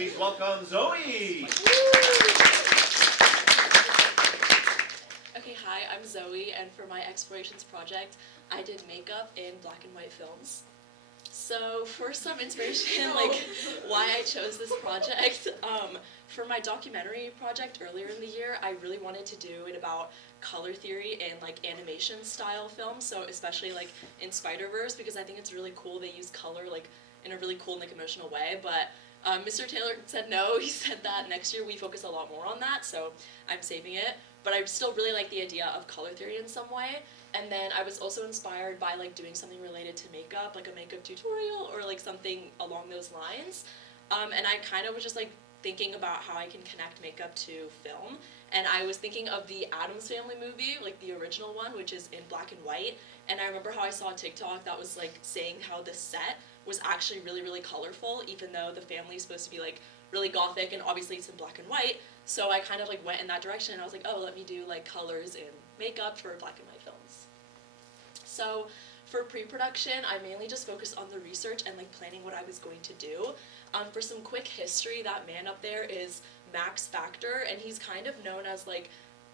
please welcome Zoe. Okay, hi, I'm Zoe, and for my explorations project, I did makeup in black and white films. So for some inspiration, like why I chose this project, for my documentary project earlier in the year, I really wanted to do it about color theory and like animation style films, so especially like in Spider-Verse, because I think it's really cool they use color like in a really cool and like emotional way, but Mr. Taylor said no. He said that next year we focus a lot more on that, so I'm saving it. But I still really like the idea of color theory in some way. And then I was also inspired by like doing something related to makeup, like a makeup tutorial or like something along those lines. And I kind of was just like thinking about how I can connect makeup to film. And I was thinking of the Addams Family movie, like the original one, which is in black and white. And I remember how I saw a TikTok that was like saying how the set was actually really, really colorful, even though the family is supposed to be like really gothic and obviously it's in black and white. So I kind of like went in that direction and I was like, oh, let me do like colors in makeup for black and white films. So for pre-production, I mainly just focused on the research and like planning what I was going to do. For some quick history, that man up there is Max Factor, and he's kind of known as like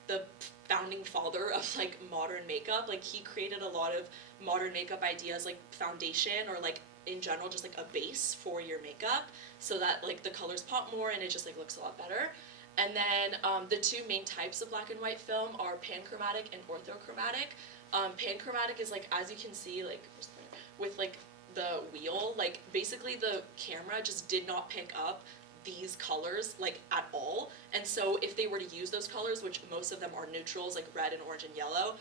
the founding father of like modern makeup. Like he created a lot of modern makeup ideas, like foundation or like in general just like a base for your makeup so that like the colors pop more and it just like looks a lot better. And then the two main types of black and white film are panchromatic and orthochromatic. Panchromatic is like, as you can see, like with like the wheel, like basically the camera just did not pick up these colors like at all, and so if they were to use those colors, which most of them are neutrals like red and orange and yellow,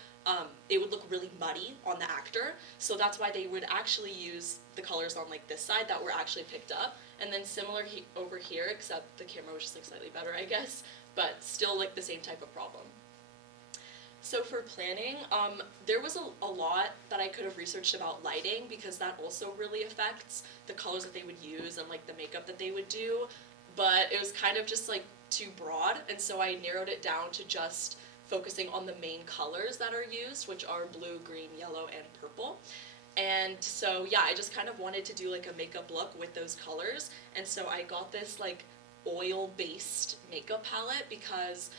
it would look really muddy on the actor, so that's why they would actually use the colors on like this side that were actually picked up. And then similar over here, except the camera was just like slightly better, I guess, but still like the same type of problem. So for planning, there was a lot that I could have researched about lighting, because that also really affects the colors that they would use and like the makeup that they would do, but it was kind of just like too broad, and so I narrowed it down to just focusing on the main colors that are used, which are blue, green, yellow, and purple. And so yeah, I just kind of wanted to do like a makeup look with those colors, and so I got this like oil-based makeup palette, because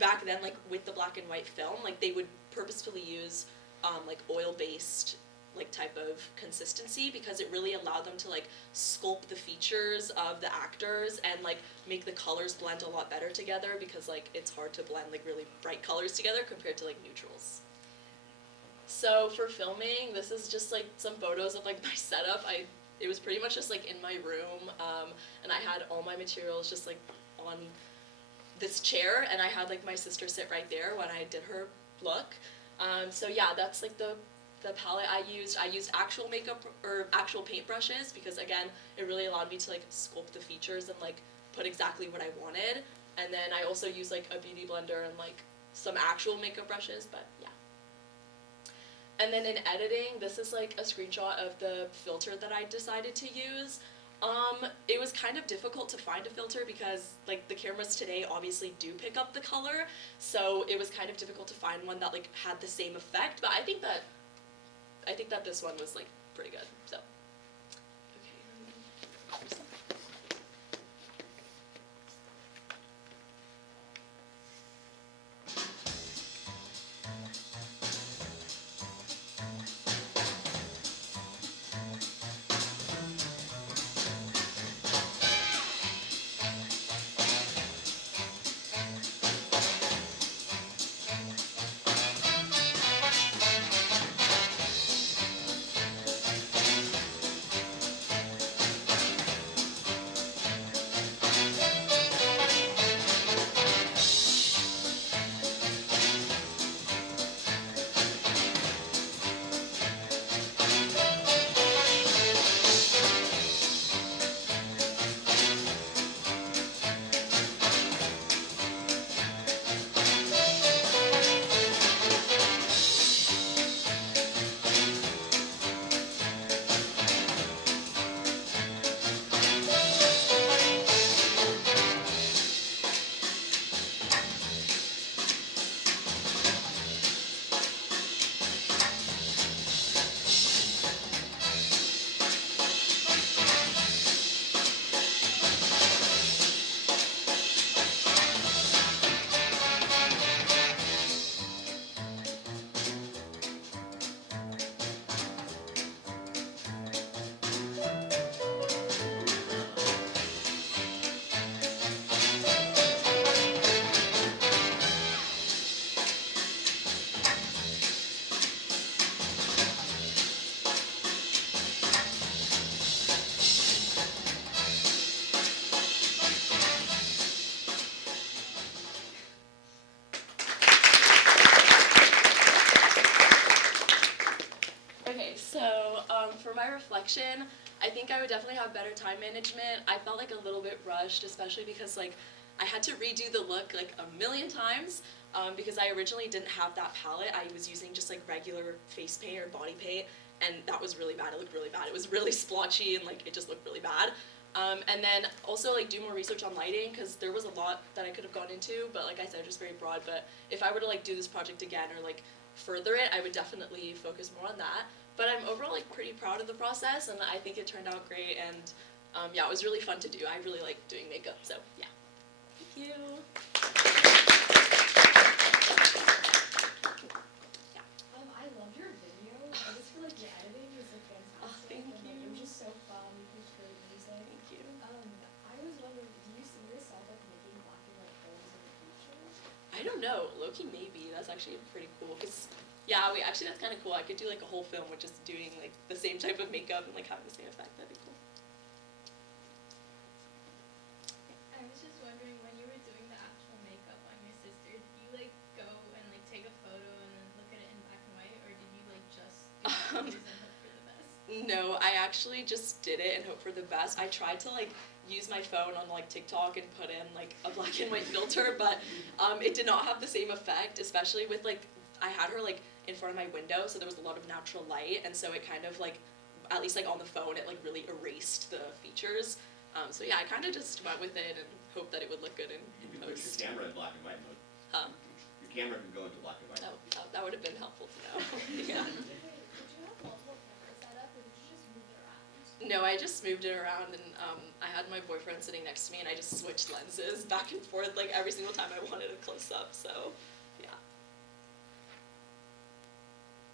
back then, like with the black and white film, like they would purposefully use like oil-based like type of consistency, because it really allowed them to like sculpt the features of the actors and like make the colors blend a lot better together, because like it's hard to blend like really bright colors together compared to like neutrals. So for filming, this is just like some photos of like my setup. It was pretty much just like in my room, and I had all my materials just like on this chair, and I had like my sister sit right there when I did her look. So yeah, that's like the palette I used. I used actual makeup or actual paintbrushes, because again, it really allowed me to like sculpt the features and like put exactly what I wanted. And then I also used like a beauty blender and like some actual makeup brushes, but yeah. And then in editing, this is like a screenshot of the filter that I decided to use. It was kind of difficult to find a filter, because like the cameras today obviously do pick up the color, so it was kind of difficult to find one that like had the same effect, but I think that this one was like pretty good, so. Okay. reflection, I think I would definitely have better time management. I felt like a little bit rushed, especially because like I had to redo the look like a million times because I originally didn't have that palette. I was using just like regular face paint or body paint, and that was really bad. It looked really bad. It was really splotchy and like it just looked really bad. And then also like do more research on lighting because there was a lot that I could have gone into, but like I said, just very broad. But if I were to like do this project again or like further it, I would definitely focus more on that. But I'm overall like pretty proud of the process, and I think it turned out great. And yeah, it was really fun to do. I really like doing makeup, so yeah. Thank you. I loved your video. I just feel like your editing is like fantastic. Oh, thank and, like, you. it was just so fun. You did great music. Thank you. I was wondering, do you see yourself like making black and white films in the future? I don't know. Low-key maybe. That's actually pretty cool. Cause yeah, wait. Actually, that's kind of cool. I could do like a whole film with just doing like the same type of makeup and like having the same effect. That'd be cool. I was just wondering, when you were doing the actual makeup on your sister, did you like go and like take a photo and then look at it in black and white, or did you like just do pictures and hope for the best? No, I actually just did it and hope for the best. I tried to like use my phone on like TikTok and put in like a black and white filter, but it did not have the same effect, especially with like I had her like in front of my window, so there was a lot of natural light, and so it kind of like, at least like on the phone, it like really erased the features. So yeah, I kind of just went with it and hoped that it would look good in You can put your post. camera in black and white mode. Your camera can go into black and white. That would have been helpful to know. Yeah. Wait, did you have multiple cameras set up, or did you just move it around? No, I just moved it around, and I had my boyfriend sitting next to me, and I just switched lenses back and forth like every single time I wanted a close up. So yeah.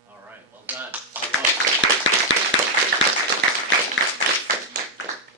All right, well done.